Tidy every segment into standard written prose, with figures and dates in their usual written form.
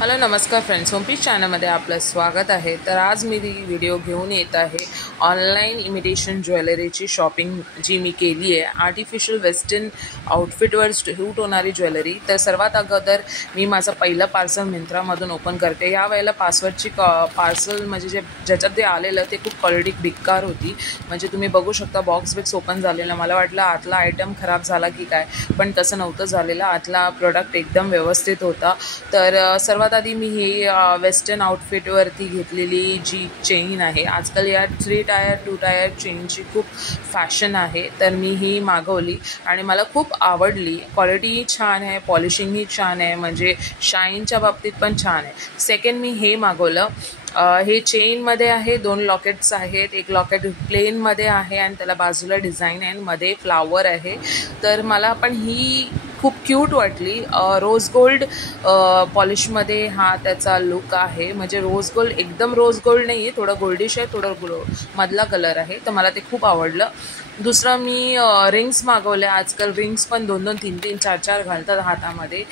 Hello नमस्कार friends, होमपीस चॅनलमध्ये आपलं स्वागत आहे। तर आज मी व्हिडिओ घेऊन येत आहे ऑनलाईन इमिटेशन ज्वेलरीची शॉपिंग जी मी केली आहे। आर्टिफिशियल वेस्टर्न आउटफिटवर सूट होणारी ज्वेलरी। तर सर्वात अगोदर मी माझं पहिलं पार्सल मिंत्रामधून ओपन करते। या वेळेला पार्सल म्हणजे ज्याच्यात ते आलेलं ते खूप क्वालिटी बेकार होती। म्हणजे तुम्ही बघू शकता बॉक्स ओपन झालेला, मला वाटलं आतला आयटम खराब झाला की काय, पण तसं नव्हतं झालेलं। आतला प्रोडक्ट एकदम व्यवस्थित होता। तर सर्वात आधी मी ही वेस्टर्न आउटफिटवरती घेतलेली जी चेन आहे, आजकाल या 3 टायर 2 टायर चेनची खूप फॅशन आहे। तर मी ही मागवली आणि मला खूप आवडली। क्वालिटी छान आहे, पॉलिशिंगही छान आहे, म्हणजे शाईनच्या बाबतीत पण छान आहे। सेकंड मी हे मागवलं। हे चेनमध्ये आहे, 2 लॉकेट्स आहेत। एक लॉकेट प्लेनमध्ये आहे आणि त्याला बाजूला डिझाईन आहे आणि मध्ये फ्लावर आहे। तर मला पण ही खूप क्यूट वाटली। रोज गोल्ड पॉलिशमध्ये हा त्याचा लुक आहे। म्हणजे रोज गोल्ड एकदम रोज गोल्ड नाही आहे, थोडं गोल्डिश आहे, थोडं मधला कलर आहे। तर मला ते खूप आवडलं। दुसरं मी रिंग्स मागवल्या। आजकाल रिंग्स पण 2-2 3-3 4-4 घालतात हातामध्ये।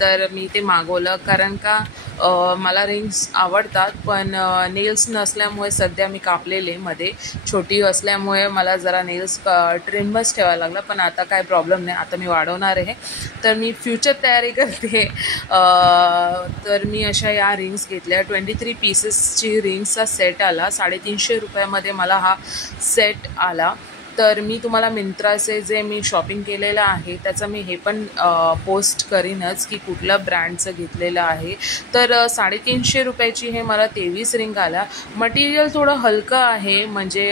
तर मी ते मागवलं कारण का मला रिंग्स आवडतात, पण नेल्स नसल्यामुळे सध्या मी कापलेले मध्ये छोटी असल्यामुळे मला जरा नेल्स ट्रिमच ठेवायला लागला। पण आता काय प्रॉब्लेम नाही, आता मी वाढवणार आहे। तर मी फ्युचर तयारी करते। तर मी अशा या रिंग्स घेतल्या। 23 पीसेसची रिंग्सचा सेट आला। 350 रुपयामध्ये मला हा सेट आला। तर मी तुम्हाला मिंत्राचे जे मी शॉपिंग केलेलं आहे त्याचं मी हे पण पोस्ट करीनच की कुठल्या ब्रँडचं घेतलेलं आहे। तर 350 रुपयाची हे मला 23 रिंग आला। मटेरियल थोडं हलकं आहे, म्हणजे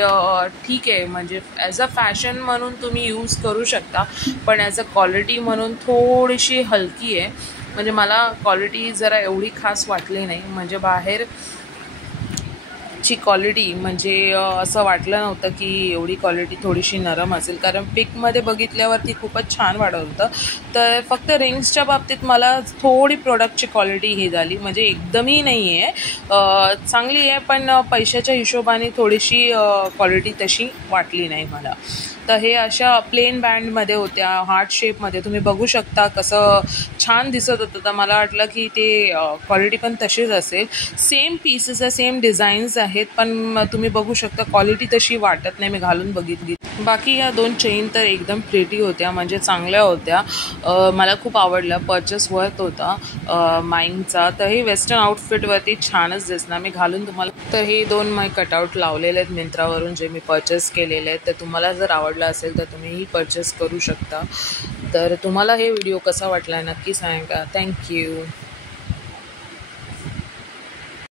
ठीक आहे, म्हणजे ॲज अ फॅशन म्हणून तुम्ही यूज करू शकता, पण ॲज अ क्वालिटी म्हणून थोडीशी हलकी आहे। म्हणजे मला क्वालिटी जरा एवढी खास वाटली नाही। म्हणजे बाहेर ची क्वालिटी म्हणजे असं वाटलं नव्हतं की एवढी क्वालिटी थोडीशी नरम असेल, कारण पिकमध्ये बघितल्यावरती खूपच छान वाटत होतं। तर फक्त रिंग्सच्या बाबतीत मला थोडी प्रोडक्टची क्वालिटी ही झाली, म्हणजे एकदमही नाही आहे, चांगली आहे, पण पैशाच्या हिशोबाने थोडीशी क्वालिटी तशी वाटली नाही मला। तर हे अशा प्लेन बँडमध्ये होत्या, हार्ट शेपमध्ये, तुम्ही बघू शकता कसं छान दिसत होतं। तर मला वाटलं की ते क्वालिटी पण तशीच असेल। सेम पीसेस आहे, सेम डिझाईन्स आहेत, पण तुम्ही बघू शकता क्वालिटी तशी वाटत नाही। मी घालून बघितली। बाकी या 2 चेन तर एकदम प्रिटी होत्या, म्हणजे चांगल्या होत्या। मला खूप आवडलं, परचेस वर्थ होता माईंगचा। तर हे वेस्टर्न आउटफिटवरती छानच दिसणार, मी घालून तुम्हाला। तर हे 2 मी कटआउट लावलेले आहेत मिंत्रावरून, जे मी परचेस केलेले आहेत। तर तुम्हाला जर आवडलं असेल तर तुम्हीही परचेस करू शकता। तर तुम्हाला हे व्हिडिओ कसा वाटला नक्की सांगा। थँक्यू।